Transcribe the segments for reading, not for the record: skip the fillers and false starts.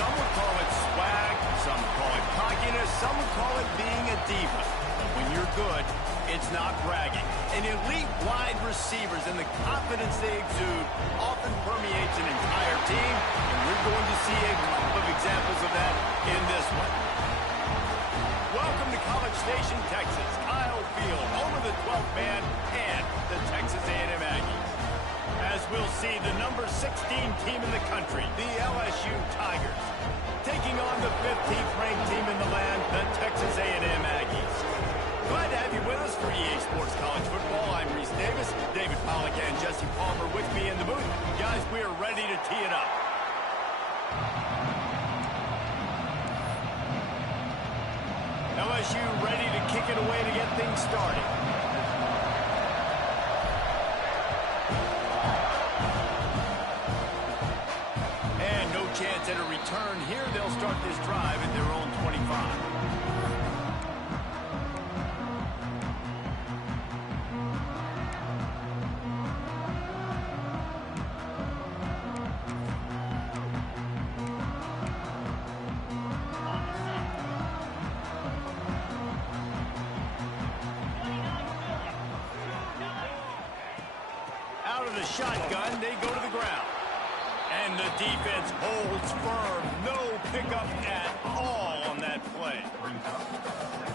Some would call it swag, some would call it cockiness, some would call it being a diva. But when you're good, it's not bragging. And elite wide receivers and the confidence they exude often permeates an entire team, and we're going to see a couple of examples of that in this one. Welcome to College Station, Texas. Kyle Field, home of the 12th man and the Texas A&M Aggies. As we'll see, the number 16 team in the country, the LSU Tigers, taking on the 15th ranked team in the land, the Texas A&M Aggies. Glad to have you with us for EA Sports College Football. I'm Reese Davis, David Pollack and Jesse Palmer with me in the booth. Guys, we are ready to tee it up. LSU ready to kick it away to get things started. And no chance at a return here. They'll start this drive at their own 25. Out of the shotgun, they go to the ground. And the defense holds firm. No pickup at all on that play.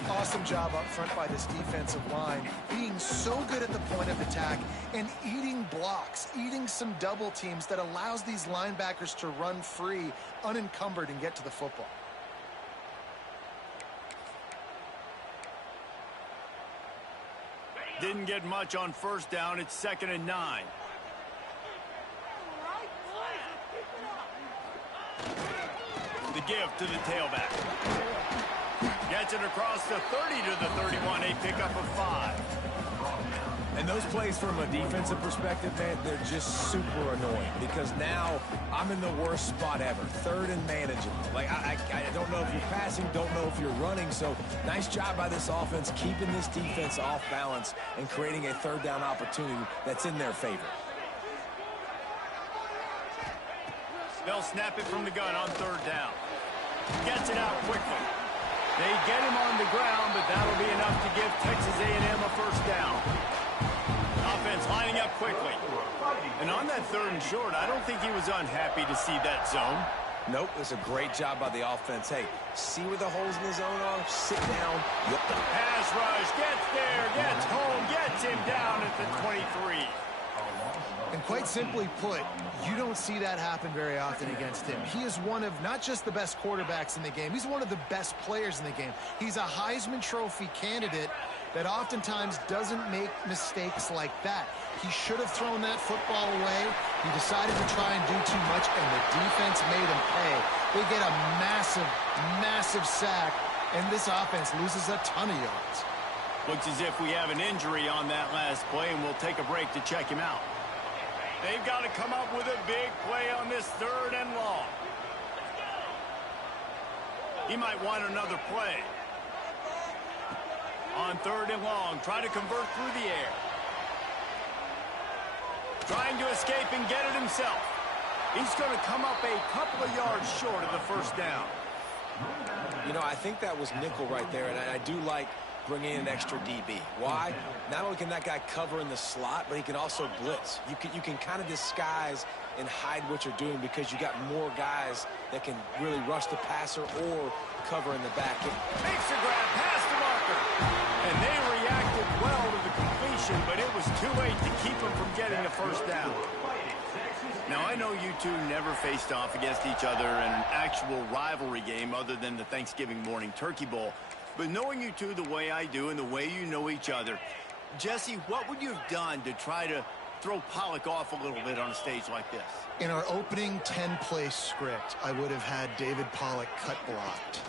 Awesome job up front by this defensive line. Being so good at the point of attack and eating blocks, eating some double teams that allows these linebackers to run free, unencumbered, and get to the football. Didn't get much on first down. It's 2nd and 9. The give to the tailback. Gets it across the 30 to the 31. A pickup of 5. And those plays from a defensive perspective, man, they're just super annoying because now I'm in the worst spot ever. 3rd and manageable. Like, I don't know if you're passing, don't know if you're running. So nice job by this offense keeping this defense off balance and creating a 3rd down opportunity that's in their favor. They'll snap it from the gun on 3rd down. Gets it out quickly. They get him on the ground, but that'll be enough to give Texas A&M a 1st down. Offense lining up quickly. And on that 3rd and short, I don't think he was unhappy to see that zone. Nope, it was a great job by the offense. Hey, see where the holes in the zone are? Sit down. Yep. Pass rush, gets there, gets home, gets him down at the 23. And quite simply put, you don't see that happen very often against him. He is one of not just the best quarterbacks in the game, he's one of the best players in the game. He's a Heisman Trophy candidate that oftentimes doesn't make mistakes like that. He should have thrown that football away. He decided to try and do too much, and the defense made him pay. They get a massive, massive sack, and this offense loses a ton of yards. Looks as if we have an injury on that last play, and we'll take a break to check him out. They've got to come up with a big play on this 3rd and long. He might want another play. On 3rd and long, try to convert through the air. Trying to escape and get it himself. He's going to come up a couple of yards short of the 1st down. You know, I think that was nickel right there, and I do like bringing in an extra DB. Why? Not only can that guy cover in the slot, but he can also blitz. You can kind of disguise and hide what you're doing because you got more guys that can really rush the passer or cover in the back. Makes the grab past the marker. And they reacted well to the completion, but it was too late to keep him from getting the 1st down. Now, I know you two never faced off against each other in an actual rivalry game other than the Thanksgiving morning Turkey Bowl. But knowing you two the way I do and the way you know each other, Jesse, what would you have done to try to throw Pollack off a little bit on a stage like this? In our opening 10-play script, I would have had David Pollack cut blocked,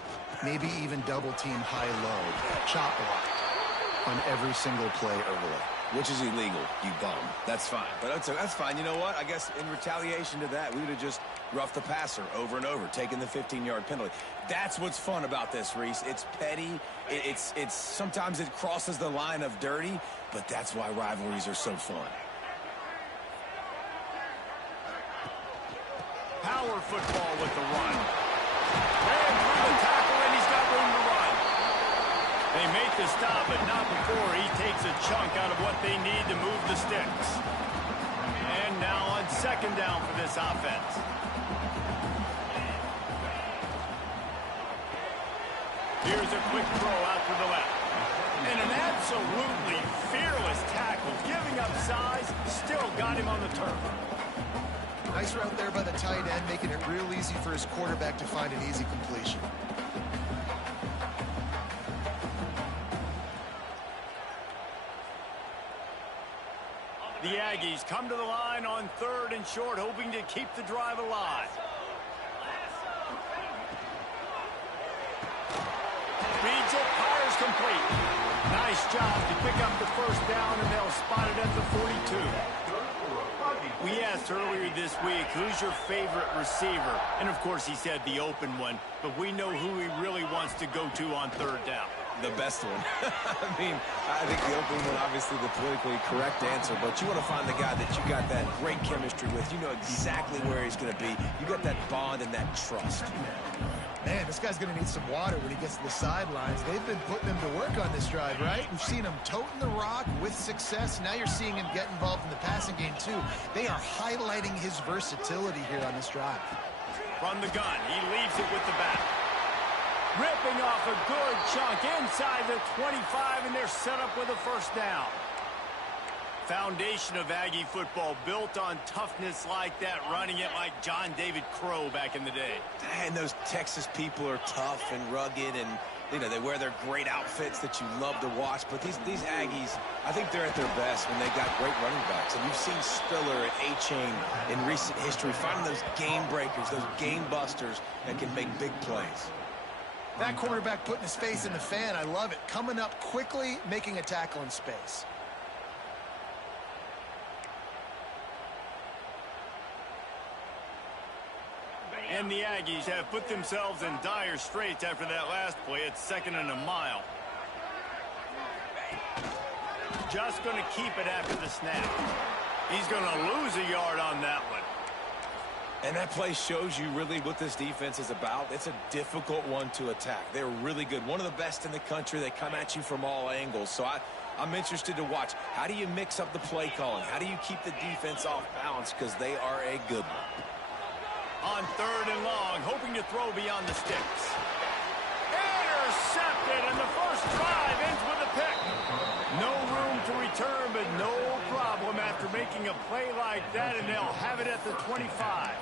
maybe even double team high-low, chop blocked on every single play early. Which is illegal, you bum. That's fine. But that's fine. You know what? I guess in retaliation to that, we would have just roughed the passer over and over, taking the 15-yard penalty. That's what's fun about this, Reese. It's petty. It's sometimes it crosses the line of dirty, but that's why rivalries are so fun. Power football with the run. Ran through the tackle, and he's got room to run. They make the stop, but not before he takes a chunk out of what they need to move the sticks. And now on second down for this offense. Here's a quick throw out to the left. And an absolutely fearless tackle, giving up size, still got him on the turf. Nice route there by the tight end, making it real easy for his quarterback to find an easy completion. The Aggies come to the line on third and short, hoping to keep the drive alive. Reads it, fires complete. Nice job to pick up the first down, and they'll spot it at the 42. We asked earlier this week, who's your favorite receiver? And, of course, he said the open one, but we know who he really wants to go to on third down. The best one. I mean, I think the open one, obviously the politically correct answer, but you want to find the guy that you got that great chemistry with. You know exactly where he's going to be. You got that bond and that trust. Man, this guy's going to need some water when he gets to the sidelines. They've been putting him to work on this drive, right? We've seen him toting the rock with success. Now you're seeing him get involved in the passing game, too. They are highlighting his versatility here on this drive. From the gun, he leaves it with the back. Ripping off a good chunk inside the 25, and they're set up with a first down. Foundation of Aggie football built on toughness like that, running it like John David Crow back in the day. And those Texas people are tough and rugged, and you know they wear their great outfits that you love to watch. But these Aggies, I think they're at their best when they got great running backs. And you've seen Spiller and A-Chain in recent history finding those game breakers, those game busters that can make big plays. That quarterback putting his face in the fan, I love it. Coming up quickly, making a tackle in space. And the Aggies have put themselves in dire straits after that last play. It's 2nd and a mile. Just going to keep it after the snap. He's going to lose a yard on that one. And that play shows you really what this defense is about. It's a difficult one to attack. They're really good. One of the best in the country. They come at you from all angles. So I'm interested to watch. How do you mix up the play calling? How do you keep the defense off balance? Because they are a good one. On third and long, hoping to throw beyond the sticks. Intercepted, and the first drive ends with a pick. No room to return, but no problem after making a play like that, and they'll have it at the 25.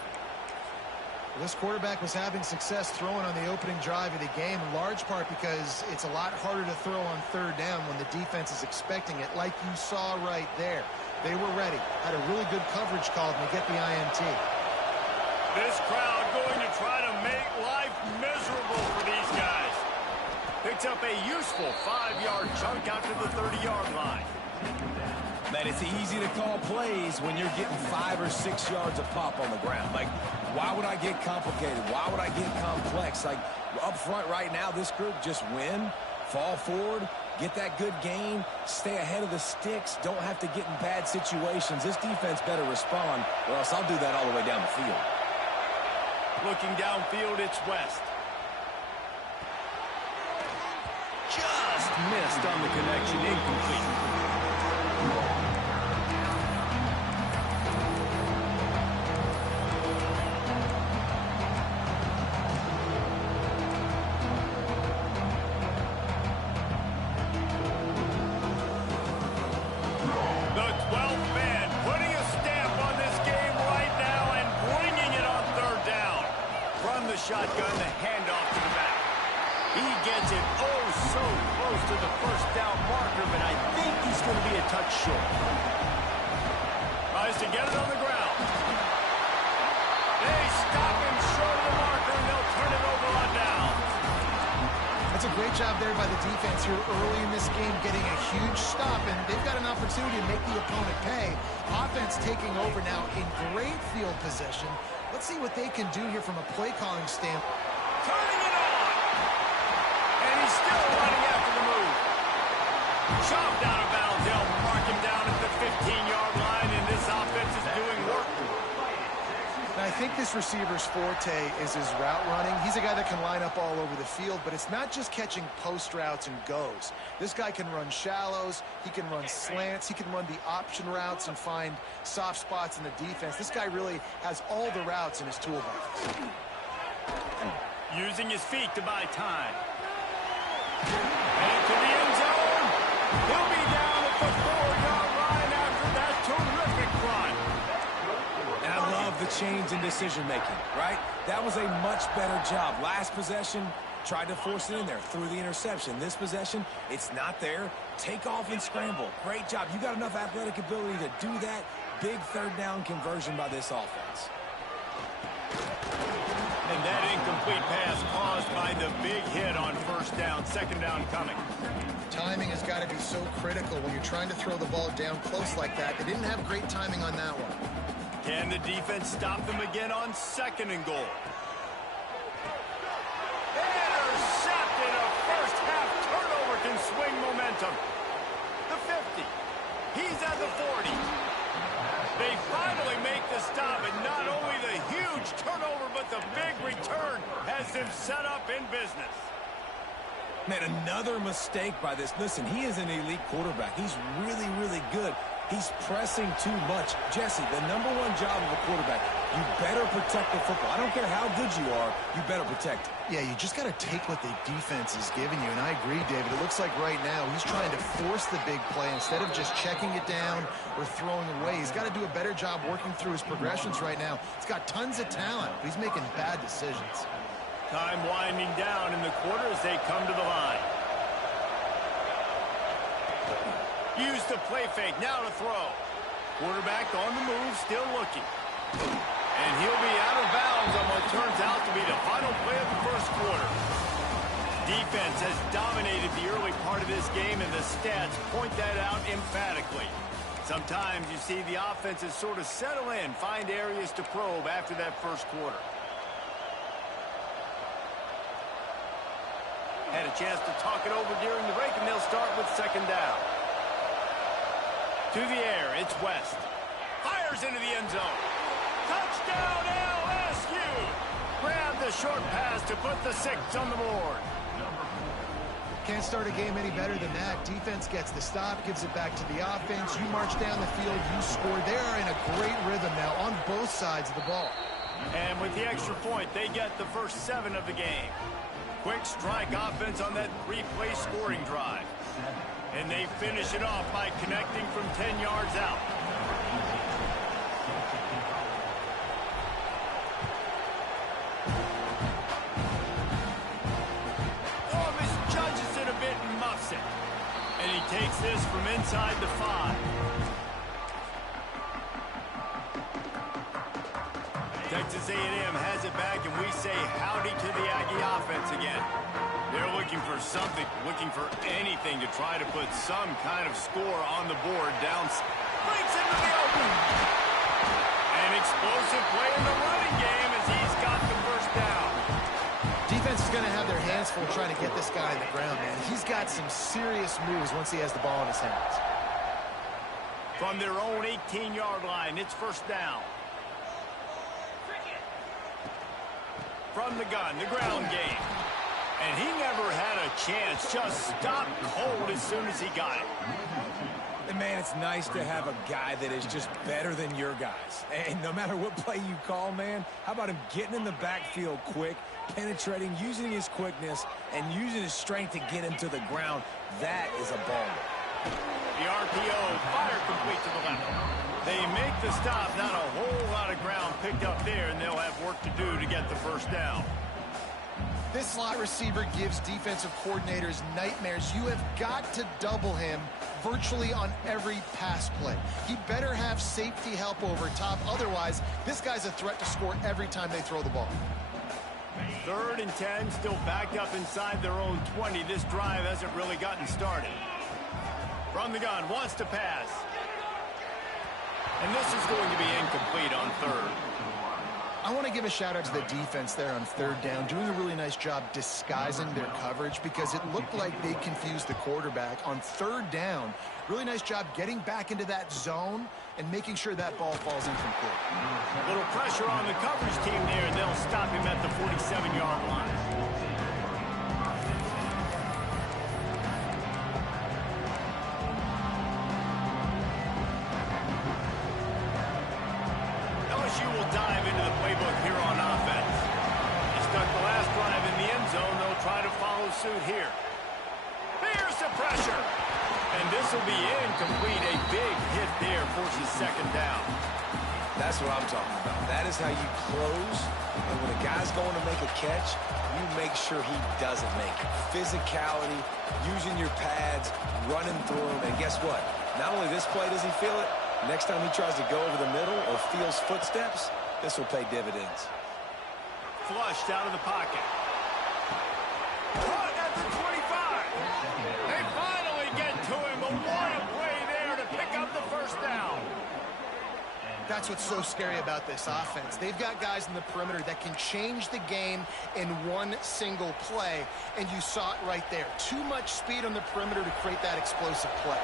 This quarterback was having success throwing on the opening drive of the game, in large part because it's a lot harder to throw on third down when the defense is expecting it, like you saw right there. They were ready, had a really good coverage call, and they get the INT. This crowd going to try to make life miserable for these guys. Picks up a useful 5-yard chunk out to the 30-yard line. Man, it's easy to call plays when you're getting 5 or 6 yards of pop on the ground. Like, why would I get complicated? Why would I get complex? Like, up front right now, this group just win, fall forward, get that good gain, stay ahead of the sticks, don't have to get in bad situations. This defense better respond, or else I'll do that all the way down the field. Looking downfield, it's West. Just missed on the connection, incomplete. Shotgun, the handoff to the back. He gets it oh so close to the first down marker, but I think he's going to be a touch short. Tries to get it on the ground. They stop him short of the marker, and they'll turn it over on down. That's a great job there by the defense here early in this game, getting a huge stop, and they've got an opportunity to make the opponent pay. Offense taking over now in great field possession. Let's see what they can do here from a play calling standpoint. Turning it on! And he's still running after the move. Chopped out of bounds. They'll mark him down at the 15-yard line, and this offense is doing work. Now I think this receiver's forte is his route running. He's a guy that can line up all over the field, but it's not just catching post routes and goes. This guy can run shallows, he can run slants, he can run the option routes and find soft spots in the defense. This guy really has all the routes in his toolbox. Using his feet to buy time. And to the end zone. He'll be down at the 4-yard line after that terrific run. And I love the change in decision-making, right? That was a much better job. Last possession, tried to force it in there, threw the interception. This possession, it's not there. Take off and scramble. Great job. You got enough athletic ability to do that. Big third down conversion by this offense. And that incomplete pass caused by the big hit on first down, second down coming. Timing has got to be so critical when you're trying to throw the ball down close like that. They didn't have great timing on that one. Can the defense stop them again on second and goal? Intercepted. A first half turnover can swing momentum. The 50. He's at the 40. They finally make the stop, and not only the huge turnover, but the big return has them set up in business. Man, another mistake by this. Listen, he is an elite quarterback. He's really, really good. He's pressing too much. Jesse, the #1 job of a quarterback, you better protect the football. I don't care how good you are, you better protect it. Yeah, you just got to take what the defense is giving you, and I agree, David. It looks like right now he's trying to force the big play instead of just checking it down or throwing away. He's got to do a better job working through his progressions right now. He's got tons of talent, but he's making bad decisions. Time winding down in the quarter as they come to the line. Use the play fake, now to throw. Quarterback on the move, still looking. And he'll be out of bounds on what turns out to be the final play of the first quarter. Defense has dominated the early part of this game, and the stats point that out emphatically. Sometimes you see the offenses sort of settle in, find areas to probe after that first quarter. Had a chance to talk it over during the break, and they'll start with second down. To the air, it's West. Fires into the end zone. Touchdown, LSU! Grab the short pass to put the 6 on the board. Can't start a game any better than that. Defense gets the stop, gives it back to the offense. You march down the field, you score. They are in a great rhythm now on both sides of the ball. And with the extra point, they get the first 7 of the game. Quick strike offense on that 3-play scoring drive. And they finish it off by connecting from 10 yards out. Oh, misjudges it a bit and muffs it. And he takes this from inside the 5. Texas A&M has it back, and we say howdy to the Aggie offense again. They're looking for something, looking for anything to try to put some kind of score on the board. Down, breaks into the open. An explosive play in the running game as he's got the first down. Defense is going to have their hands full trying to get this guy on the ground, man. He's got some serious moves once he has the ball in his hands. From their own 18-yard line, it's first down. From the gun, the ground game. And he never had a chance, just stopped cold as soon as he got it. And man, it's nice to have a guy that is just better than your guys. And no matter what play you call, man, how about him getting in the backfield quick, penetrating, using his quickness, and using his strength to get him to the ground. That is a baller. The RPO, fire complete to the left. They make the stop, not a whole lot of ground picked up there, and they'll have work to do to get the first down. This slot receiver gives defensive coordinators nightmares. You have got to double him virtually on every pass play. He better have safety help over top. Otherwise, this guy's a threat to score every time they throw the ball. 3rd and 10, still backed up inside their own 20. This drive hasn't really gotten started. From the gun, wants to pass. And this is going to be incomplete on 3rd. I want to give a shout out to the defense there on third down, doing a really nice job disguising their coverage because it looked like they confused the quarterback on third down. Really nice job getting back into that zone and making sure that ball falls incomplete. A little pressure on the coverage team there, and they'll stop him at the 47-yard line. LSU will dive into the playbook here on offense. They start the last drive in the end zone. They'll try to follow suit here. Here's the pressure. And this will be incomplete. A big hit there forces second down. That's what I'm talking about. That is how you close. And when a guy's going to make a catch, you make sure he doesn't make it. Physicality, using your pads, running through him. And guess what? Not only this play does he feel it, next time he tries to go over the middle or feels footsteps, this will pay dividends. Flushed out of the pocket. Caught at the 25. They finally get to him. But what a play there to pick up the first down. That's what's so scary about this offense. They've got guys in the perimeter that can change the game in one single play, and you saw it right there. Too much speed on the perimeter to create that explosive play.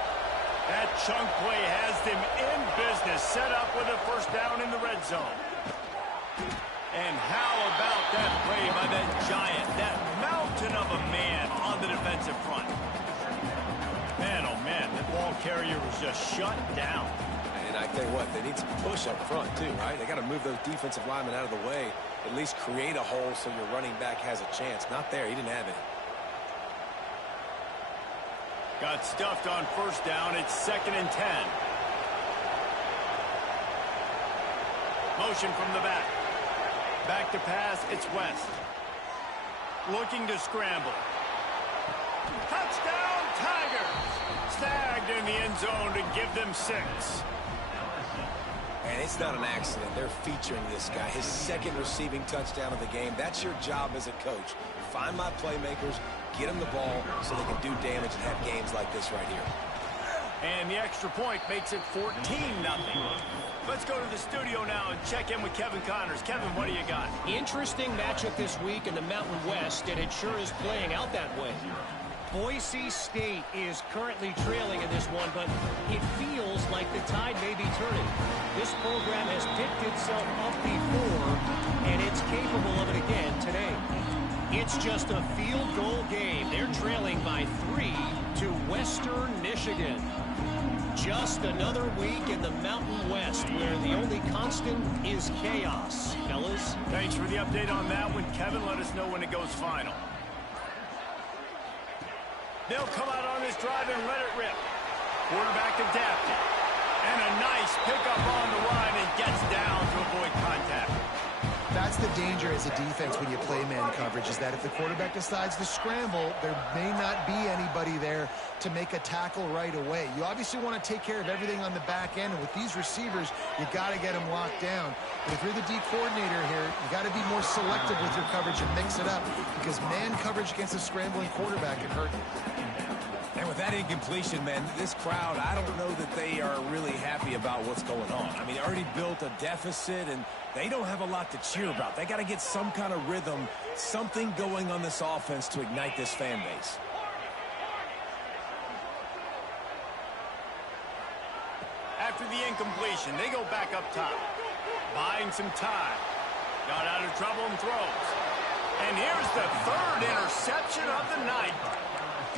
That chunk play has them in business, set up with a first down in the red zone. And how about that play by that giant, that mountain of a man on the defensive front? Man, oh man, that ball carrier was just shut down. And I tell you what, they need some push up front too, right? They got to move those defensive linemen out of the way, at least create a hole so your running back has a chance. Not there, he didn't have it. Got stuffed on first down. It's 2nd and 10. Motion from the back. Back to pass, it's West. Looking to scramble. Touchdown, Tigers! Snagged in the end zone to give them 6. And it's not an accident. They're featuring this guy. His 2nd receiving touchdown of the game. That's your job as a coach. Find my playmakers, get them the ball so they can do damage and have games like this right here. And the extra point makes it 14-0. Let's go to the studio now and check in with Kevin Connors. Kevin, what do you got? Interesting matchup this week in the Mountain West, and it sure is playing out that way. Boise State is currently trailing in this one, but it feels like the tide may be turning. This program has picked itself up before, and it's capable of it again today. It's just a field goal game. They're trailing by 3 to Western Michigan. Just another week in the Mountain West where the only constant is chaos, fellas. Thanks for the update on that one, Kevin. Let us know when it goes final. They'll come out on this drive and let it rip. Quarterback adapted. And a nice pickup on the run and gets down to avoid contact. That's the danger as a defense when you play man coverage, is that if the quarterback decides to scramble, there may not be anybody there to make a tackle right away. You obviously want to take care of everything on the back end, and with these receivers, you got to get them locked down. But if you're the D coordinator here, you got to be more selective with your coverage and mix it up, because man coverage against a scrambling quarterback can hurt you. And with that incompletion, man, this crowd, I don't know that they are really happy about what's going on. I mean, they already built a deficit, and they don't have a lot to cheer about. They got to get some kind of rhythm, something going on this offense to ignite this fan base. After the incompletion, they go back up top. Buying some time. Got out of trouble and throws. And here's the 3rd interception of the night.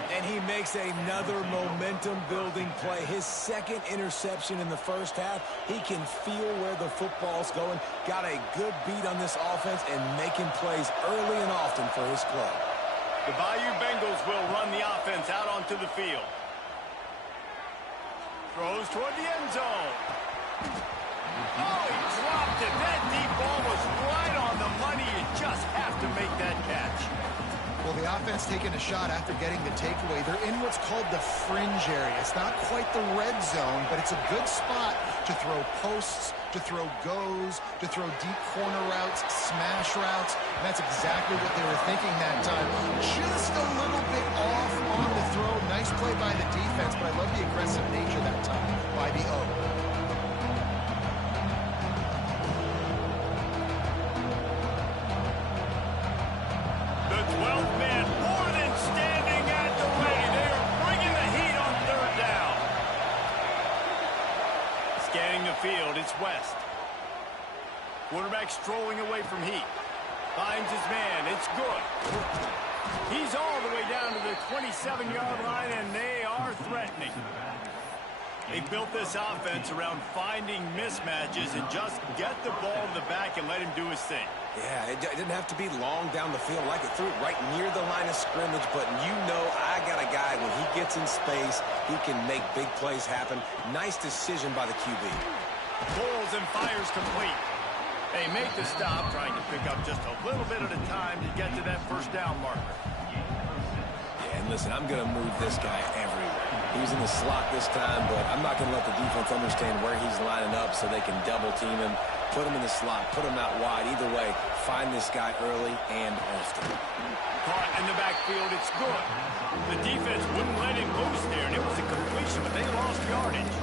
And he makes another momentum-building play. His 2nd interception in the first half. He can feel where the football's going. Got a good beat on this offense and making plays early and often for his club. The Bayou Bengals will run the offense out onto the field. Throws toward the end zone. Oh, he dropped it. That deep ball was right on the money. You just have to make that catch. Well, the offense taking a shot after getting the takeaway. They're in what's called the fringe area. It's not quite the red zone, but it's a good spot to throw posts, to throw goes, to throw deep corner routes, smash routes. And that's exactly what they were thinking that time. Just a little bit off on the throw. Nice play by the defense, but I love the aggressive nature that time by the O. field. It's West. Quarterback strolling away from heat. Finds his man. It's good. He's all the way down to the 27-yard line, and they are threatening. They built this offense around finding mismatches and just get the ball to the back and let him do his thing. Yeah, it didn't have to be long down the field. Like it threw it right near the line of scrimmage, but you know I got a guy, when he gets in space, he can make big plays happen. Nice decision by the QB. Pulls and fires complete. They make the stop, trying to pick up just a little bit at a time to get to that first down marker. Yeah, and listen, I'm going to move this guy everywhere. He was in the slot this time, but I'm not going to let the defense understand where he's lining up so they can double team him, put him in the slot, put him out wide. Either way, find this guy early and often. Caught in the backfield, it's good. The defense wouldn't let him loose there, and it was a completion, but they lost yardage.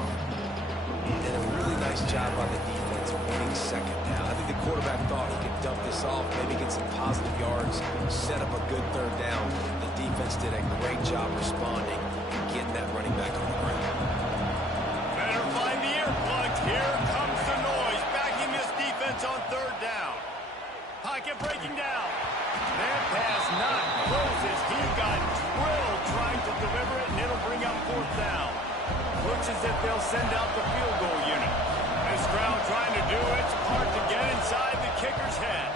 And a really nice job by the defense winning second down. I think the quarterback thought he could dump this off, maybe get some positive yards, set up a good third down. The defense did a great job responding and getting that running back on the ground. Better find the air plug. Here comes the noise, backing this defense on third down. Pocket breaking down. That pass not close as he got drilled trying to deliver it, and it'll bring up fourth down. Looks as if they'll send out the field goal unit. This crowd trying to do its part to get inside the kicker's head.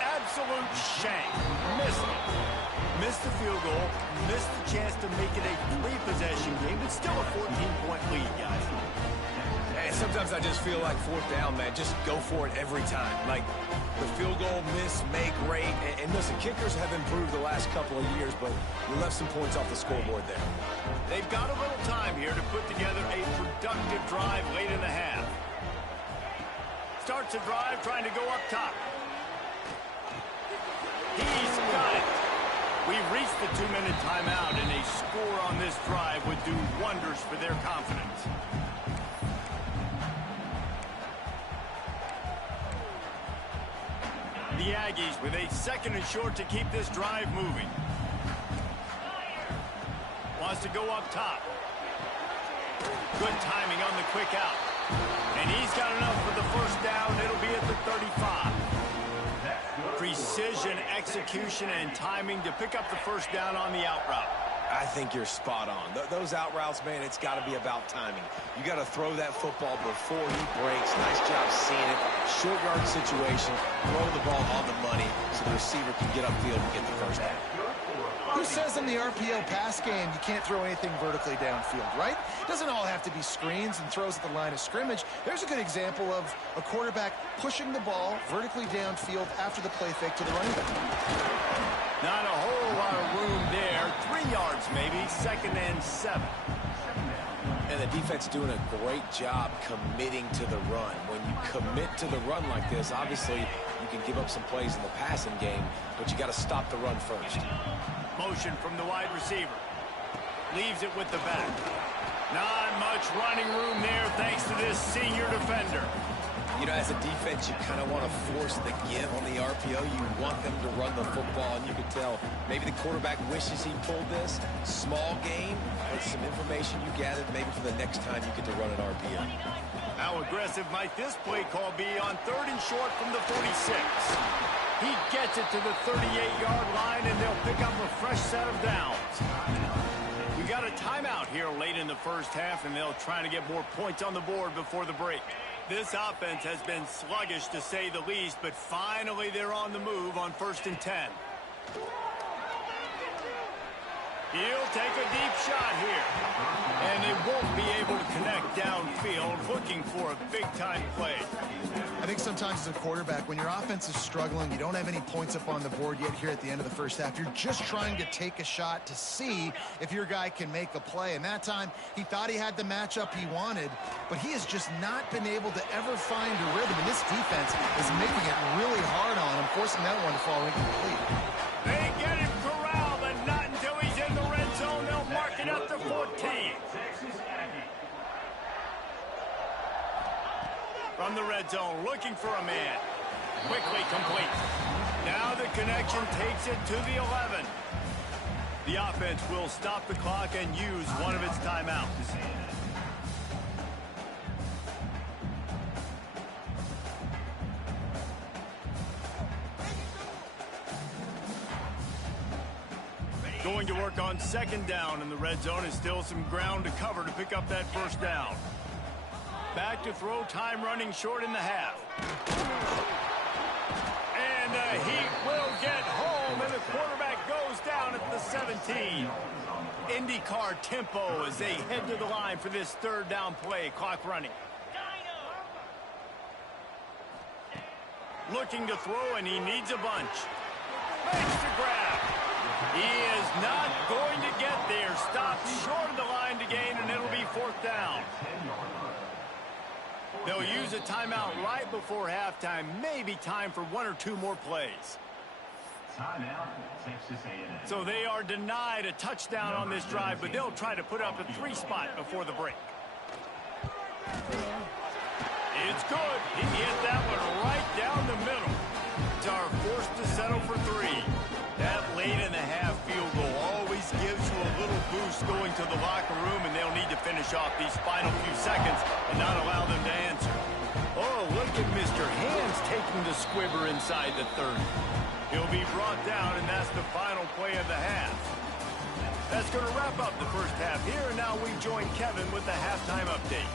Absolute shank. Missed it. Missed the field goal. Missed the chance to make it a three-possession game, but still a 14-point lead, guys. And sometimes I just feel like fourth down, man, just go for it every time. Like the field goal miss, make great. And listen, kickers have improved the last couple of years, but we left some points off the scoreboard there. They've got a little time here to put together a productive drive late in the half. Starts a drive trying to go up top. He's got it. We've reached the 2-minute timeout, and a score on this drive would do wonders for their confidence. The Aggies with a second and short to keep this drive moving. Wants to go up top. Good timing on the quick out. And he's got enough for the first down. It'll be at the 35. Precision, execution, and timing to pick up the first down on the out route. I think you're spot on. Those out routes, man, it's got to be about timing. You got to throw that football before he breaks. Nice job seeing it. Short yard situation. Throw the ball on the money so the receiver can get upfield and get the first down. Who says in the RPO pass game you can't throw anything vertically downfield, right? It doesn't all have to be screens and throws at the line of scrimmage. There's a good example of a quarterback pushing the ball vertically downfield after the play fake to the running back. Not a whole lot of room there. 3 yards maybe, 2nd and 7. And the defense doing a great job committing to the run. When you commit to the run like this, obviously you can give up some plays in the passing game, but you got to stop the run first. Motion from the wide receiver. Leaves it with the back. Not much running room there thanks to this senior defender. You know, as a defense, you kind of want to force the give on the RPO. You want them to run the football, and you can tell maybe the quarterback wishes he pulled this. Small game, but some information you gathered maybe for the next time you get to run an RPO. How aggressive might this play call be on 3rd and short from the 46? He gets it to the 38-yard line, and they'll pick up a fresh set of downs. We got a timeout here late in the first half, and they'll try to get more points on the board before the break. This offense has been sluggish, to say the least, but finally they're on the move on 1st and 10. He'll take a deep shot here. And they won't be able to connect downfield, looking for a big-time play. I think sometimes as a quarterback, when your offense is struggling, you don't have any points up on the board yet here at the end of the first half. You're just trying to take a shot to see if your guy can make a play. And that time, he thought he had the matchup he wanted, but he has just not been able to ever find a rhythm. And this defense is making it really hard on him, forcing that one to fall incomplete. They get him corralled, but not until he's in the red zone. They'll mark it up to 14. From the red zone, looking for a man. Quickly complete. Now the connection takes it to the 11. The offense will stop the clock and use one of its timeouts. Going to work on second down in the red zone, is still some ground to cover to pick up that first down. Back to throw, time running short in the half. And the Heat will get home, and the quarterback goes down at the 17. IndyCar tempo as they head to the line for this third down play. Clock running. Looking to throw, and he needs a bunch. Makes the grab. He is not going to get there. Stopped short of the line to gain, and it'll be fourth down. They'll use a timeout right before halftime. Maybe time for one or two more plays. So they are denied a touchdown on this drive, but they'll try to put up a 3 spot before the break. It's good. He hit that one right down the middle. Are forced to settle for 3. That late in the half field goal always gives you a little boost going to the locker room, and they'll need to finish off these final few seconds and not allow them to answer. Oh, look at Mr. Hands taking the squibber inside the 30. He'll be brought down, and that's the final play of the half. That's going to wrap up the first half here, and now we join Kevin with the halftime update.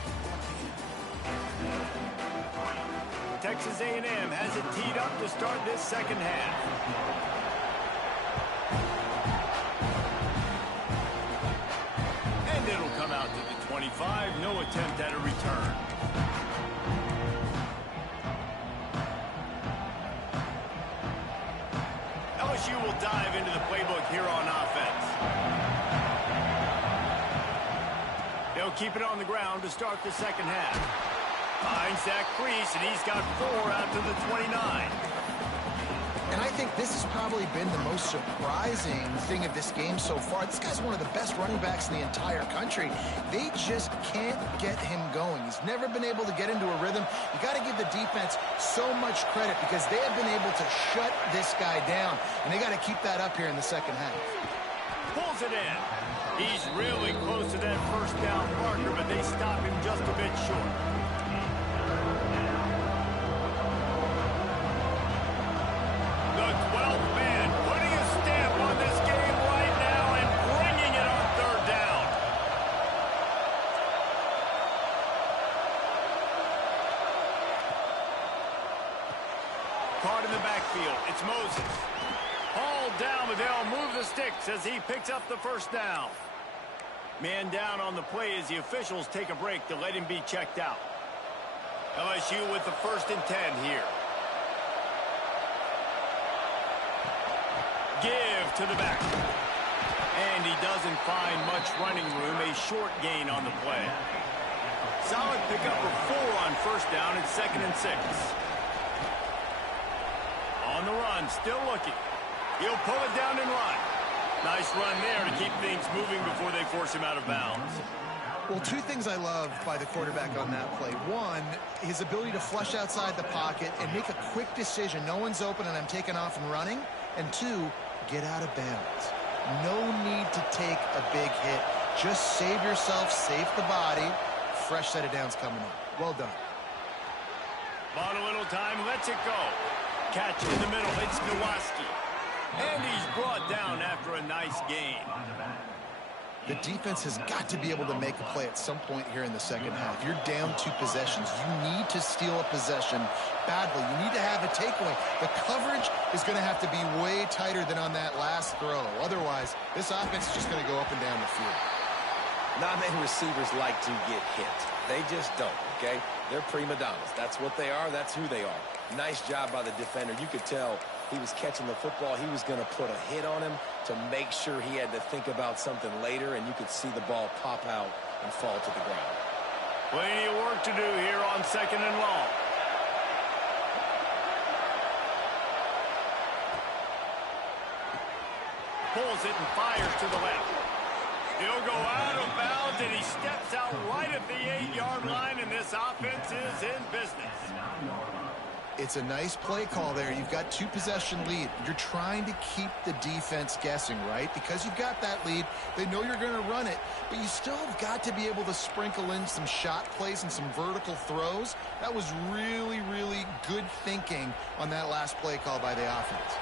Texas A&M has it teed up to start this second half. And it'll come out to the 25. No attempt at a return. LSU will dive into the playbook here on offense. They'll keep it on the ground to start the second half. Finds that crease, and he's got 4 out to the 29. And I think this has probably been the most surprising thing of this game so far. This guy's one of the best running backs in the entire country. They just can't get him going. He's never been able to get into a rhythm. You got to give the defense so much credit because they have been able to shut this guy down, and they got to keep that up here in the second half. Pulls it in. He's really close to that first down marker, but they stop him just a bit short. Caught in the backfield. It's Moses. Hauled down, but they'll move the sticks as he picks up the first down. Man down on the play as the officials take a break to let him be checked out. LSU with the 1st and 10 here. Give to the back. And he doesn't find much running room. A short gain on the play. Solid pickup of 4 on first down and 2nd and 6. On the run, still looking. He'll pull it down and run. Nice run there to keep things moving before they force him out of bounds. Well, 2 things I love by the quarterback on that play. 1, his ability to flush outside the pocket and make a quick decision. No one's open and I'm taking off and running. And 2, get out of bounds. No need to take a big hit. Just save yourself, save the body. Fresh set of downs coming up. Well done. Bought a little time, lets it go. Catch in the middle, it's Ncaa. And he's brought down after a nice gain. The defense has got to be able to make a play at some point here in the second half. You're down 2 possessions. You need to steal a possession badly. You need to have a takeaway. The coverage is going to have to be way tighter than on that last throw. Otherwise, this offense is just going to go up and down the field. Not many receivers like to get hit. They just don't, okay? They're prima donnas. That's what they are. That's who they are. Nice job by the defender. You could tell he was catching the football. He was going to put a hit on him to make sure he had to think about something later, and you could see the ball pop out and fall to the ground. Plenty of work to do here on 2nd and long. Pulls it and fires to the left. He'll go out of bounds, and he steps out right at the 8-yard line, and this offense is in business. It's a nice play call there. You've got 2-possession lead. You're trying to keep the defense guessing, right? Because you've got that lead, they know you're going to run it, but you still have got to be able to sprinkle in some shot plays and some vertical throws. That was really, really good thinking on that last play call by the offense.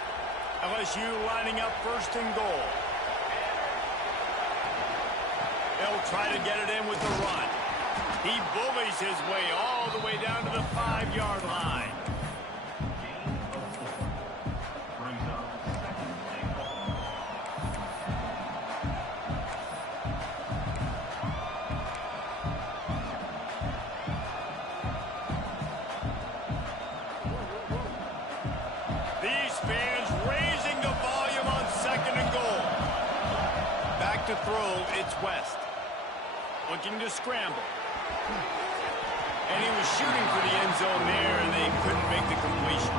LSU lining up 1st and goal. They'll try to get it in with the run. He bullies his way all the way down to the 5-yard line. To throw, it's West. Looking to scramble. And he was shooting for the end zone there, and they couldn't make the completion.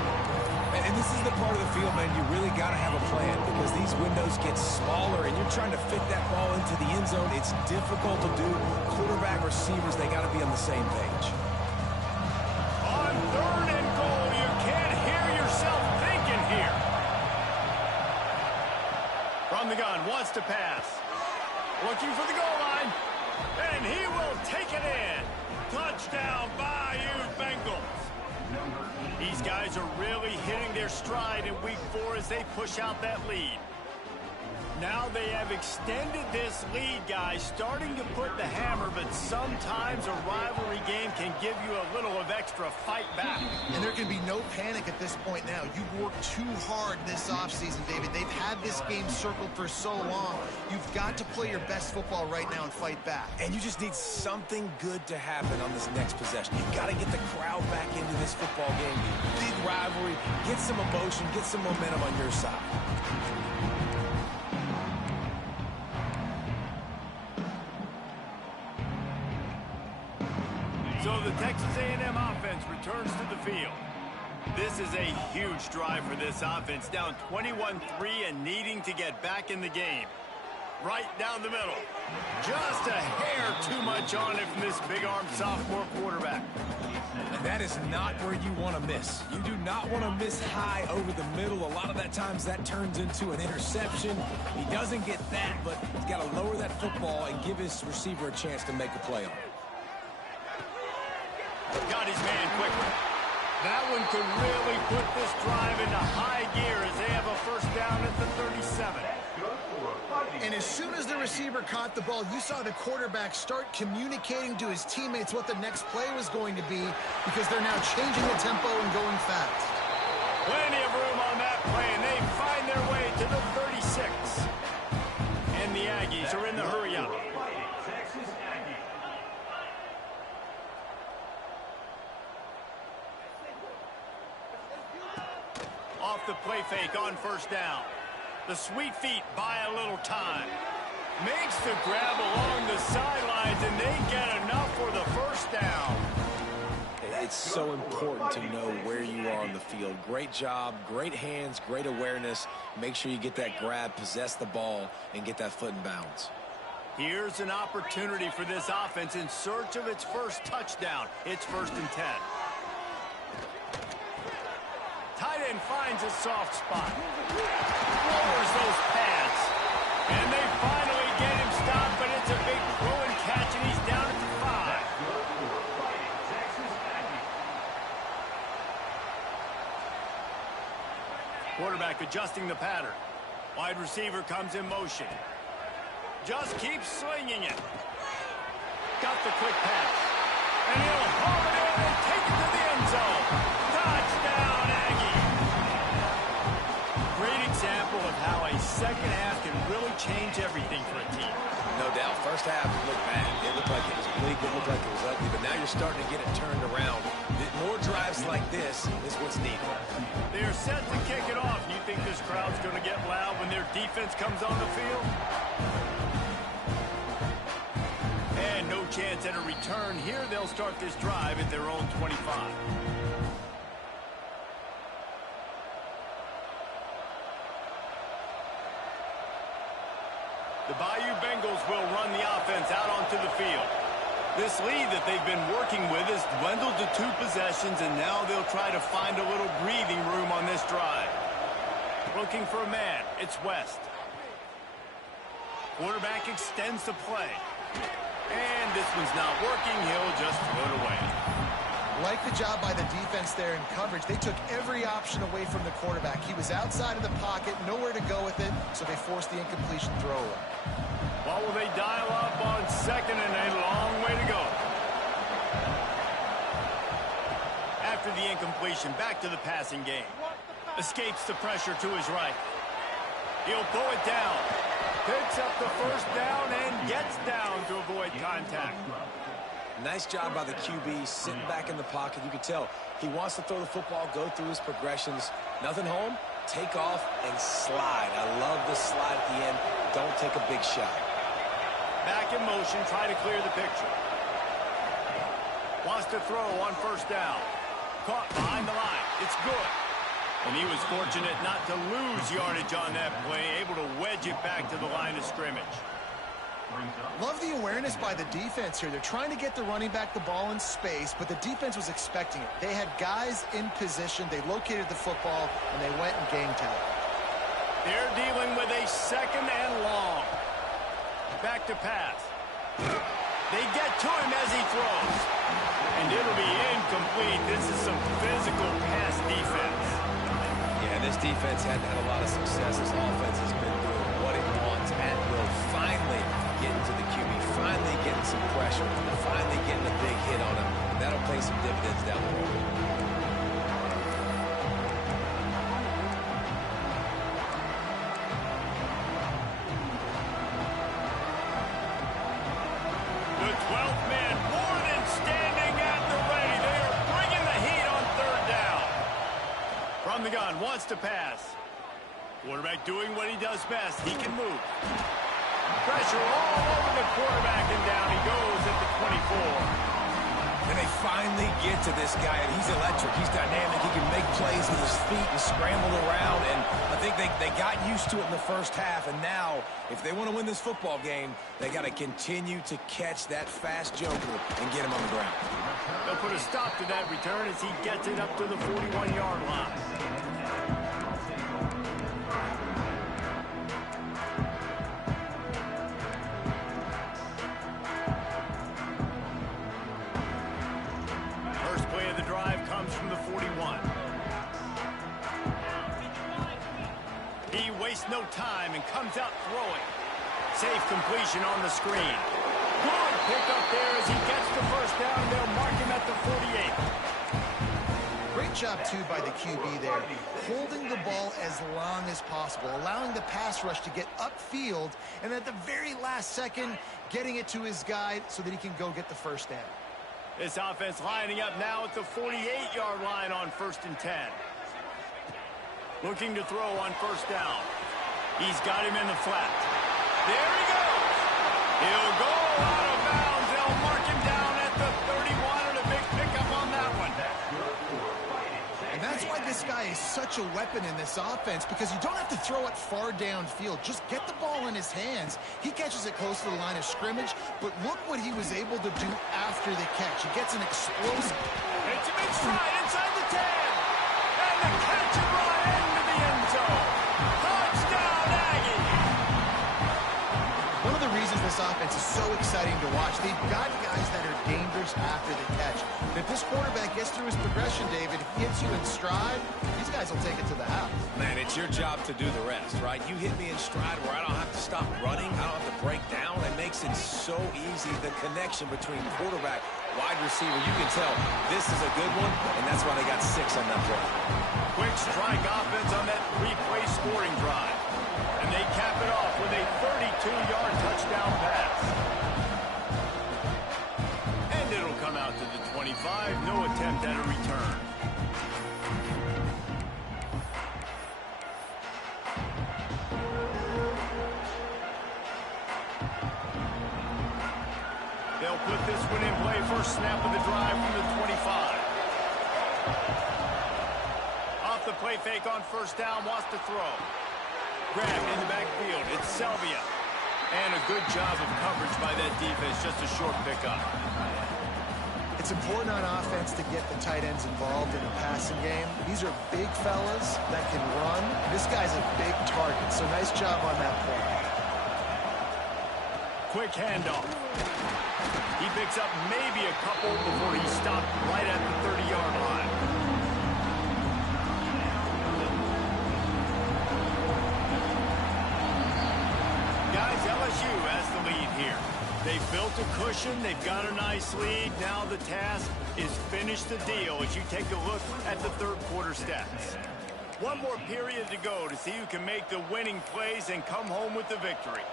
And this is the part of the field, man, you really got to have a plan because these windows get smaller, and you're trying to fit that ball into the end zone. It's difficult to do. Quarterback, receivers, they got to be on the same page. On 3rd and goal, you can't hear yourself thinking here. From the gun, wants to pass. Looking for the goal line, and he will take it in. Touchdown, Bayou Bengals. These guys are really hitting their stride in Week 4 as they push out that lead. Now they have extended this lead, guys, starting to put the hammer, but sometimes a rivalry game can give you a little of extra fight back. And there can be no panic at this point now. You've worked too hard this offseason, David. They've had this game circled for so long. You've got to play your best football right now and fight back. And you just need something good to happen on this next possession. You've got to get the crowd back into this football game. Big rivalry. Get some emotion. Get some momentum on your side. So the Texas A&M offense returns to the field. This is a huge drive for this offense, down 21-3 and needing to get back in the game. Right down the middle. Just a hair too much on it from this big-armed sophomore quarterback. And that is not where you want to miss. You do not want to miss high over the middle. A lot of that times that turns into an interception. He doesn't get that, but he's got to lower that football and give his receiver a chance to make a play on it. Got his man quickly. That one could really put this drive into high gear as they have a first down at the 37. And as soon as the receiver caught the ball, you saw the quarterback start communicating to his teammates what the next play was going to be because they're now changing the tempo and going fast. Plenty of room on that play, and they find their way to the 36. And the Aggies are in the hurry-up. Off the play fake on first down. The sweet feet buy a little time. Makes the grab along the sidelines, and they get enough for the first down. It's so important to know where you are on the field. Great job, great hands, great awareness. Make sure you get that grab, possess the ball, and get that foot in bounds. Here's an opportunity for this offense in search of its first touchdown. It's 1st and 10. Tight end finds a soft spot. Lowers those pads. And they finally get him stopped, but it's a big throw and catch, and he's down at the 5. Quarterback adjusting the pattern. Wide receiver comes in motion. Just keeps slinging it. Got the quick pass. And he'll haul it in and take it to the end zone. Touchdown, Aggie. Great example of how a second half can really change everything for a team. No doubt. First half, it looked bad. It looked like it was bleak. It looked like it was ugly. But now you're starting to get it turned around. More drives like this is what's needed. They're set to kick it off. You think this crowd's going to get loud when their defense comes on the field? And no chance at a return here. They'll start this drive at their own 25. The Bayou Bengals will run the offense out onto the field. This lead that they've been working with has dwindled to 2 possessions, and now they'll try to find a little breathing room on this drive. Looking for a man. It's West. Quarterback extends the play. And this one's not working. He'll just throw it away. Like the job by the defense there in coverage. They took every option away from the quarterback. He was outside of the pocket, nowhere to go with it, so they forced the incompletion throwaway. What will they dial up on second and a long way to go? After the incompletion, back to the passing game. Escapes the pressure to his right. He'll throw it down. Picks up the first down and gets down to avoid contact. Nice job by the QB, sitting back in the pocket. You can tell he wants to throw the football, go through his progressions. Nothing home, take off and slide. I love the slide at the end. Don't take a big shot. Back in motion, try to clear the picture. Wants to throw on first down. Caught behind the line. It's good. And he was fortunate not to lose yardage on that play, able to wedge it back to the line of scrimmage. Love the awareness by the defense here. They're trying to get the running back the ball in space, but the defense was expecting it. They had guys in position. They located the football, and they went and game time. They're dealing with a second and long. Back to pass. They get to him as he throws. And it'll be incomplete. This is some physical pass defense. Yeah, this defense hadn't had a lot of success. This offense has been doing what it wants and will finally getting to the QB, finally getting some pressure, finally getting a big hit on him. And that'll pay some dividends down the road. The 12th man, more than standing at the ready. They are bringing the heat on third down. From the gun, wants to pass. Quarterback doing what he does best. He can move. Pressure all over the quarterback, and down he goes at the 24. And they finally get to this guy, and he's electric. He's dynamic. He can make plays with his feet and scramble around. And I think they got used to it in the first half. And now, if they want to win this football game, they got to continue to catch that fast joker and get him on the ground. They'll put a stop to that return as he gets it up to the 41-yard line. From the 41. He wastes no time and comes out throwing. Safe completion on the screen. Good pick up there as he gets the first down. They'll mark him at the 48. Great job, too, by the QB there. Holding the ball as long as possible, allowing the pass rush to get upfield, and at the very last second, getting it to his guy so that he can go get the first down. This offense lining up now at the 48-yard line on 1st and 10. Looking to throw on first down. He's got him in the flat. There he goes. He'll go out of bounds. They'll mark him down at the 31, and a big pickup on that one. And that's why this guy is such a weapon in this offense, because you don't have to throw it far downfield. Just get the ball in his hands. He catches it close to the line of scrimmage, but look what he was able to do after the catch. He gets an explosive. Hits him in stride inside the 10. And the catch and run into the end zone. Touchdown, Aggie. One of the reasons this offense is so exciting to watch, they've got guys that are dangerous after the catch. If this quarterback gets through his progression, David, hits you in stride, these guys will take it to the house. Man, it's your job to do the rest, right? You hit me in stride where I don't have to stop running. I don't have to break down. It makes it so easy. The connection between quarterback, wide receiver, you can tell this is a good one, and that's why they got 6 on that play. Quick strike offense on that 3-play scoring drive. And they cap it off with a 32-yard touchdown pass. And it'll come out to the 25. No attempt at a return. They'll put this one in play. First snap of the drive from the 25. Off the play fake on first down, wants to throw. Grab in the backfield. It's Selvia. And a good job of coverage by that defense. Just a short pickup. It's important on offense to get the tight ends involved in the passing game. These are big fellas that can run. This guy's a big target, so nice job on that play. Quick handoff. He picks up maybe a couple before he stopped right at the 30-yard line. Guys, LSU has the lead here. They've built a cushion. They've got a nice lead. Now the task is finish the deal as you take a look at the third quarter stats. One more period to go to see who can make the winning plays and come home with the victory.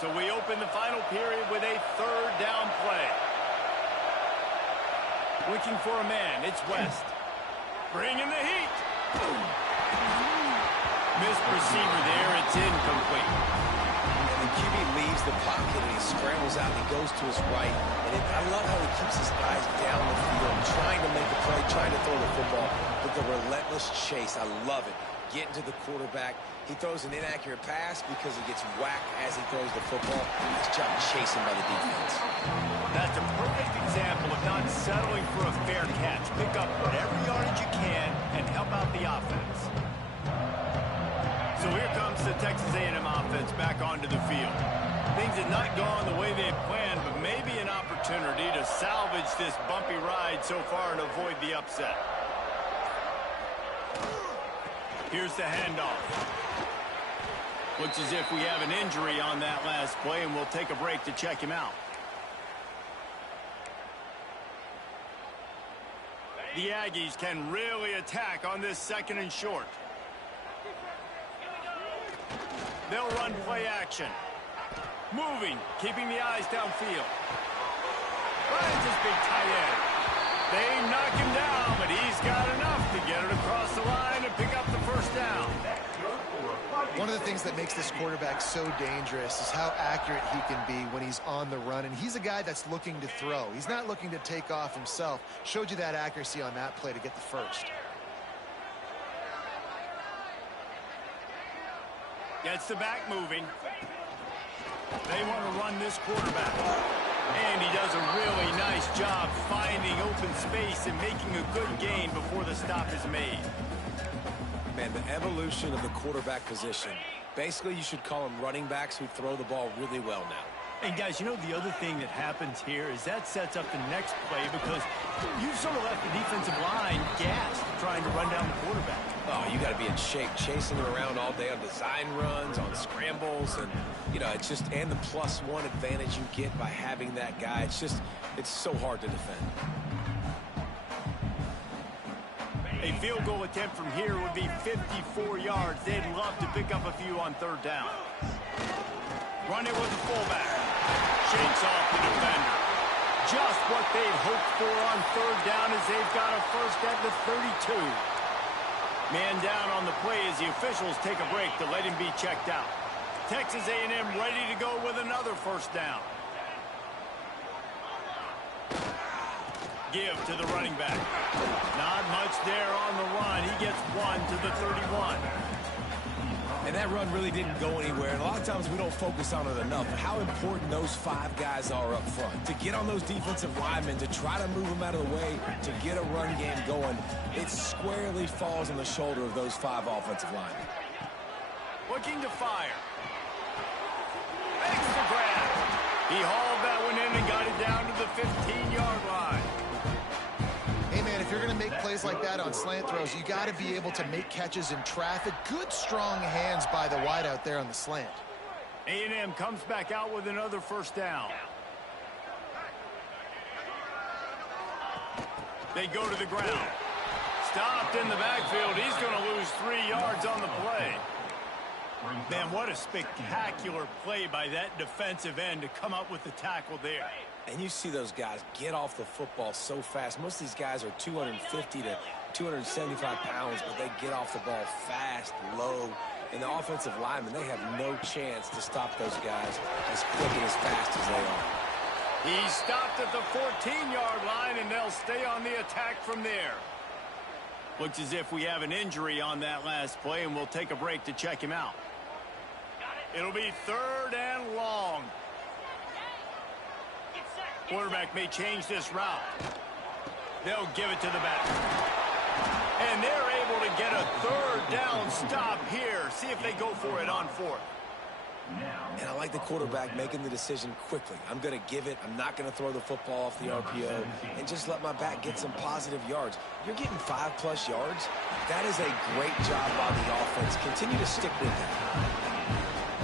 So we open the final period with a third down play. Looking for a man, it's West. Bringing the heat. Missed receiver there, it's incomplete. And the QB leaves the pocket and he scrambles out and he goes to his right. And I love how he keeps his eyes down the field, trying to make a play, trying to throw the football, but the relentless chase, I love it. Getting to the quarterback. He throws an inaccurate pass because he gets whacked as he throws the football. Nice job chasing by the defense. That's a perfect example of not settling for a fair catch. Pick up whatever yardage you can and help out the offense. So here comes the Texas A&M offense back onto the field. Things have not gone the way they had planned, but maybe an opportunity to salvage this bumpy ride so far and avoid the upset. Here's the handoff. Looks as if we have an injury on that last play, and we'll take a break to check him out. The Aggies can really attack on this second and short. They'll run play action. Moving, keeping the eyes downfield. Finds his big tight end. They knock him down, but he's got enough to get it across the line and pick up the first down. One of the things that makes this quarterback so dangerous is how accurate he can be when he's on the run. And he's a guy that's looking to throw. He's not looking to take off himself. Showed you that accuracy on that play to get the first. Gets the back moving. They want to run this quarterback. And he does a really nice job finding open space and making a good gain before the stop is made. Man, the evolution of the quarterback position. Basically, you should call them running backs who throw the ball really well now. And guys, you know the other thing that happens here is that sets up the next play because you've sort of left the defensive line gassed trying to run down the quarterback. Oh, you got to be in shape, chasing him around all day on design runs, on scrambles, and you know it's just and the +1 advantage you get by having that guy. It's so hard to defend. A field goal attempt from here would be 54 yards. They'd love to pick up a few on third down. Run it with the fullback. Shakes off the defender. Just what they'd hoped for on third down as they've got a first at the 32. Man down on the play as the officials take a break to let him be checked out. Texas A&M ready to go with another first down. Give to the running back. Not much there on the run. He gets one to the 31. And that run really didn't go anywhere. And a lot of times we don't focus on it enough. But how important those 5 guys are up front. To get on those defensive linemen, to try to move them out of the way, to get a run game going, it squarely falls on the shoulder of those 5 offensive linemen. Looking to fire. Makes the grab. He hauled that one in and got it down to the 15-yard line. Hey, man, if you're going to make plays like that on slant throws, you got to be able to make catches in traffic. Good, strong hands by the wideout there on the slant. A&M comes back out with another first down. They go to the ground. Stopped in the backfield. He's going to lose 3 yards on the play. Man, what a spectacular play by that defensive end to come up with the tackle there. And you see those guys get off the football so fast. Most of these guys are 250 to 275 pounds, but they get off the ball fast, low. And the offensive linemen, they have no chance to stop those guys as quick and as fast as they are. He stopped at the 14-yard line, and they'll stay on the attack from there. Looks as if we have an injury on that last play, and we'll take a break to check him out. It'll be third and long. Quarterback may change this route. They'll give it to the back. And they're able to get a third down stop here. See if they go for it on fourth. And I like the quarterback making the decision quickly. I'm going to give it. I'm not going to throw the football off the RPO and just let my back get some positive yards. You're getting 5+ yards. That is a great job by the offense. Continue to stick with it.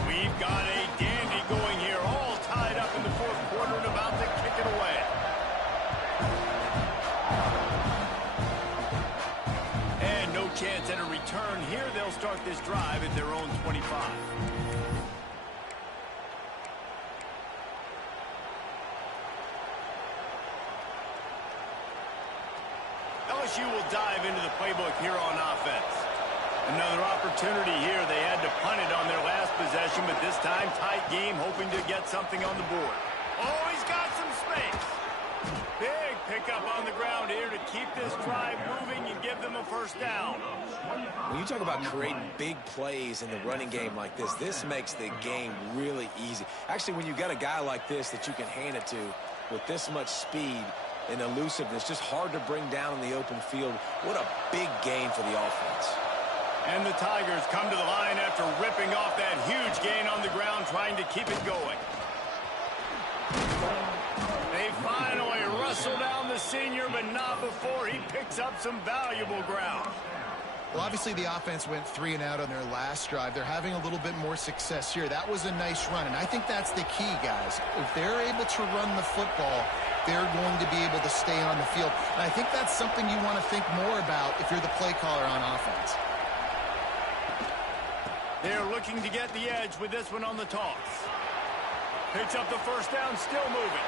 We've got a dandy going here, all tied up in the fourth quarter and about to kick it away. And no chance at a return here. They'll start this drive at their own 25. LSU will dive into the playbook here on offense. Another opportunity here. They had to punt it on their last possession, but this time tight game, hoping to get something on the board. Oh, he's got some space. Big pickup on the ground here to keep this drive moving and give them a first down. When you talk about creating big plays in the running game like this makes the game really easy. Actually, when you got a guy like this that you can hand it to with this much speed and elusiveness, just hard to bring down in the open field. What a big game for the offense. And the Tigers come to the line after ripping off that huge gain on the ground, trying to keep it going. They finally wrestle down the senior, but not before he picks up some valuable ground. Well, obviously the offense went 3 and out on their last drive. They're having a little bit more success here. That was a nice run, and I think that's the key, guys. If they're able to run the football, they're going to be able to stay on the field. And I think that's something you want to think more about if you're the play caller on offense. They're looking to get the edge with this one on the toss. Picks up the first down, still moving.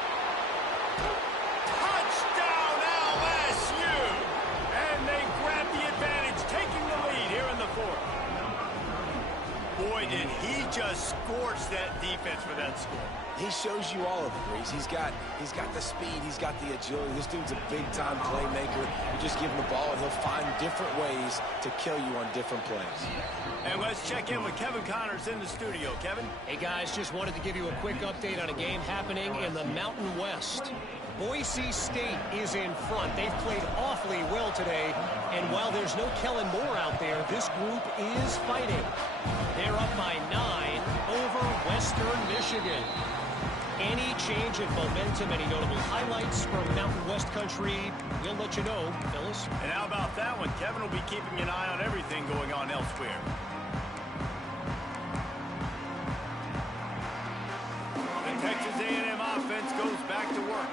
Touchdown, LSU! And they grab the advantage, taking the lead here in the fourth. Boy, did he just scorch that defense for that score. He shows you all of it, Reese. He's got the speed. He's got the agility. This dude's a big-time playmaker. You just give him the ball, and he'll find different ways to kill you on different plays. And let's check in with Kevin Connors in the studio. Kevin? Hey, guys, just wanted to give you a quick update on a game happening in the Mountain West. Boise State is in front. They've played awfully well today, and while there's no Kellen Moore out there, this group is fighting. They're up by 9 over Western Michigan. Any change in momentum, any notable highlights from Mountain West country, we'll let you know, fellas. And how about that one? Kevin will be keeping an eye on everything going on elsewhere. The Texas A&M offense goes back to work.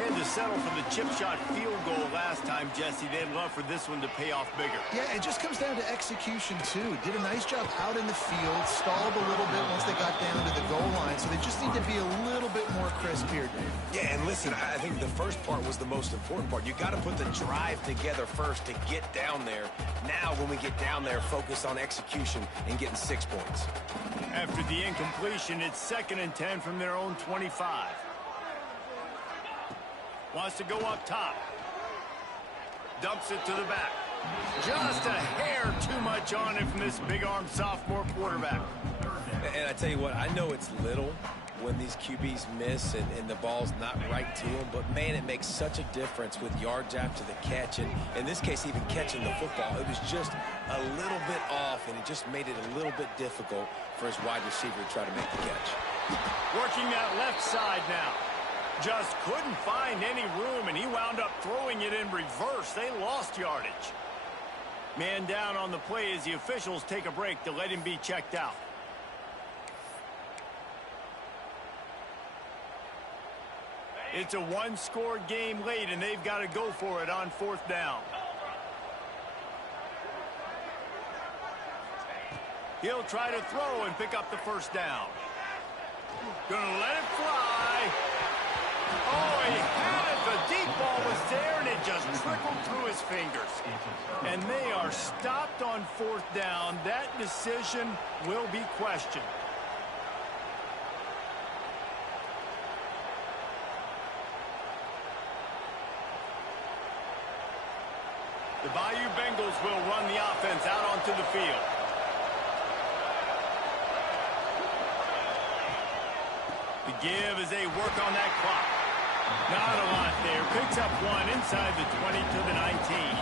Had to settle for the chip shot field goal last time, Jesse. They'd love for this one to pay off bigger. Yeah, it just comes down to execution, too. Did a nice job out in the field, stalled a little bit once they got down to the goal line, so they just need to be a little bit more crisp here, Dave. Yeah, and listen, I think the first part was the most important part. You got to put the drive together first to get down there. Now, when we get down there, focus on execution and getting 6 points. After the incompletion, it's 2nd and 10 from their own 25. Wants to go up top. Dumps it to the back. Just a hair too much on it from this big-armed sophomore quarterback. And I tell you what, I know it's little when these QBs miss and the ball's not right to them, but, man, it makes such a difference with yards after the catch. And in this case, even catching the football, it was just a little bit off, and it just made it a little bit difficult for his wide receiver to try to make the catch. Working that left side now. Just couldn't find any room, and he wound up throwing it in reverse. They lost yardage. Man down on the play as the officials take a break to let him be checked out. It's a one-score game late, and they've got to go for it on 4th down. He'll try to throw and pick up the first down. Gonna let it fly. Oh, he had it. The deep ball was there, and it just trickled through his fingers. And they are stopped on 4th down. That decision will be questioned. The Bayou Bengals will run the offense out onto the field. The give as they work on that clock. Not a lot there. Picks up 1 inside the 20 to the 19.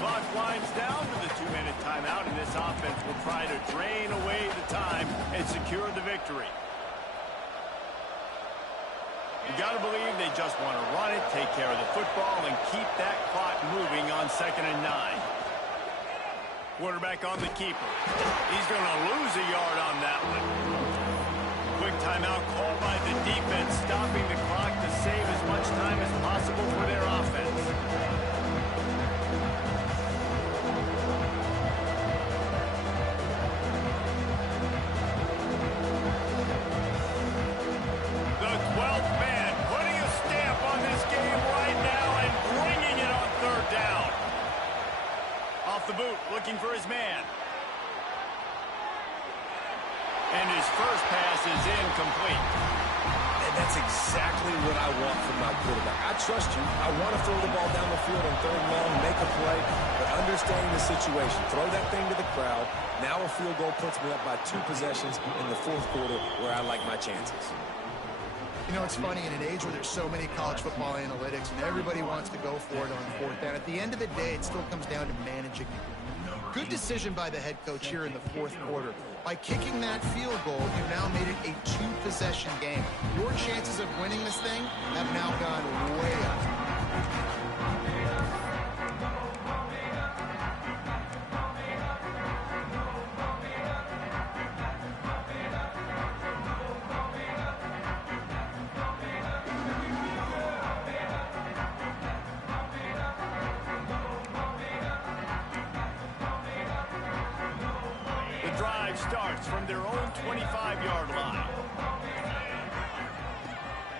clock winds down to the 2-minute timeout, and this offense will try to drain away the time and secure the victory. You got to believe they just want to run it, take care of the football, and keep that clock moving on 2nd and 9. Quarterback on the keeper. He's going to lose a yard on that one. Quick timeout called by the defense, stopping the clock to save as much time as possible for their offense. The 12th man putting a stamp on this game right now and bringing it on 3rd down. Off the boot, looking for his man. And his first pass is incomplete. And that's exactly what I want from my quarterback. I trust you. I want to throw the ball down the field on 3rd and long, make a play, but understanding the situation. Throw that thing to the crowd. Now a field goal puts me up by 2 possessions in the 4th quarter where I like my chances. You know, it's funny, in an age where there's so many college football analytics and everybody wants to go for it on 4th down, at the end of the day, it still comes down to managing. Good decision by the head coach here in the 4th quarter. By kicking that field goal, you've now made it a 2-possession game. Your chances of winning this thing have now gone way up. Starts from their own 25-yard line.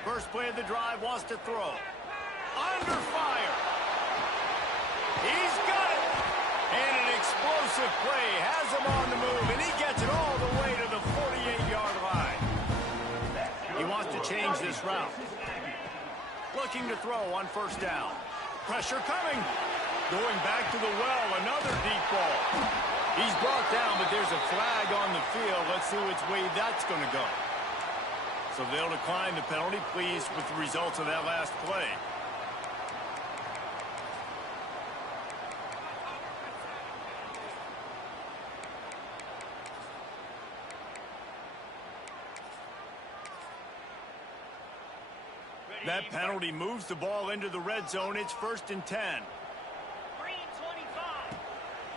First play of the drive, wants to throw. Under fire. He's got it. And an explosive play has him on the move, and he gets it all the way to the 48-yard line. He wants to change this route. Looking to throw on 1st down. Pressure coming. Going back to the well, another deep ball. He's brought down, but there's a flag on the field. Let's see which way that's going to go. So they'll decline the penalty, pleased with the results of that last play. That penalty moves the ball into the red zone. It's 1st and 10.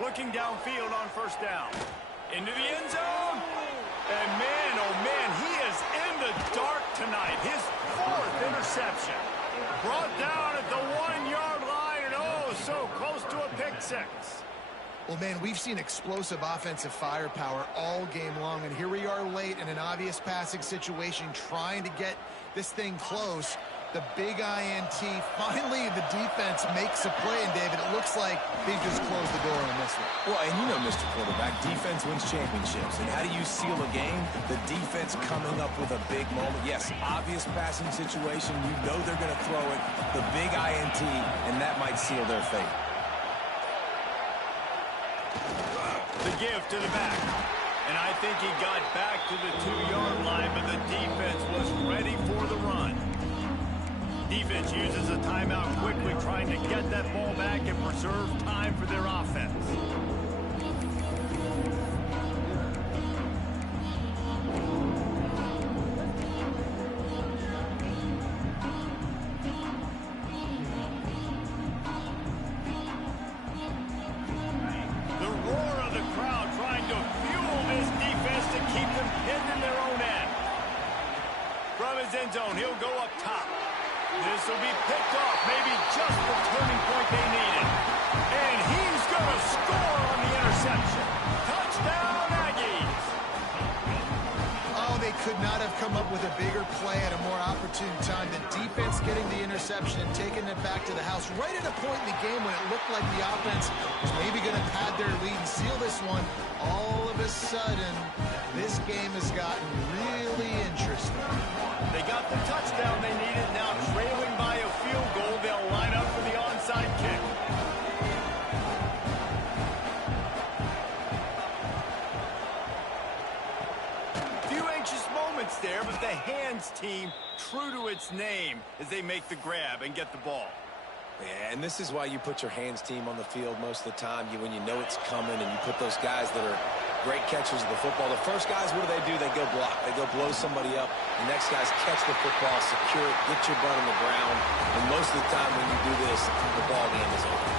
Looking downfield on 1st down. Into the end zone. And man, oh man, he is in the dark tonight. His 4th interception. Brought down at the 1-yard line, and oh, so close to a pick 6. Well, man, we've seen explosive offensive firepower all game long, and here we are late in an obvious passing situation trying to get this thing close. The big INT. Finally, the defense makes a play, and David, it looks like they just closed the door on this one. Well, and you know, Mr. Quarterback, defense wins championships. And how do you seal a game? The defense coming up with a big moment. Yes, obvious passing situation. You know they're going to throw it. The big INT, and that might seal their fate. The give to the back. And I think he got back to the 2-yard line, but the defense was ready for the run. Defense uses a timeout quickly, trying to get that ball back and preserve time for their offense. The roar of the crowd trying to fuel this defense to keep them pinned in their own end. From his end zone, he'll go up top. This will be picked off, maybe just the turning point they needed. And he's going to score on the interception. Touchdown, Aggies! Oh, they could not have come up with a bigger play at a more opportune time. The defense getting the interception and taking it back to the house right at a point in the game when it looked like the offense was maybe going to pad their lead and seal this one. All of a sudden, this game has gotten really interesting. They got the touchdown they needed. Now trailing by a field goal, they'll line up for the onside kick. Few anxious moments there, but the hands team true to its name as they make the grab and get the ball. Yeah, and this is why you put your hands team on the field most of the time. When you know it's coming, and you put those guys that are great catchers of the football. The first guys, what do? They go block. They go blow somebody up. The next guys catch the football, secure it, get your butt on the ground. And most of the time when you do this, the ball game is over.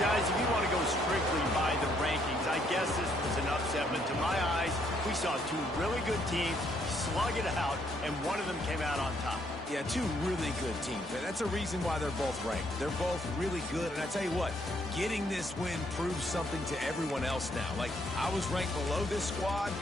Guys, if you want to go strictly by the rankings, I guess this was an upset, but to my eyes, we saw two really good teams slug it out, and one of them came out on top. Yeah, two really good teams. That's a reason why they're both ranked. They're both really good, and I tell you what, getting this win proves something to everyone else now. Like, I was ranked below this squad,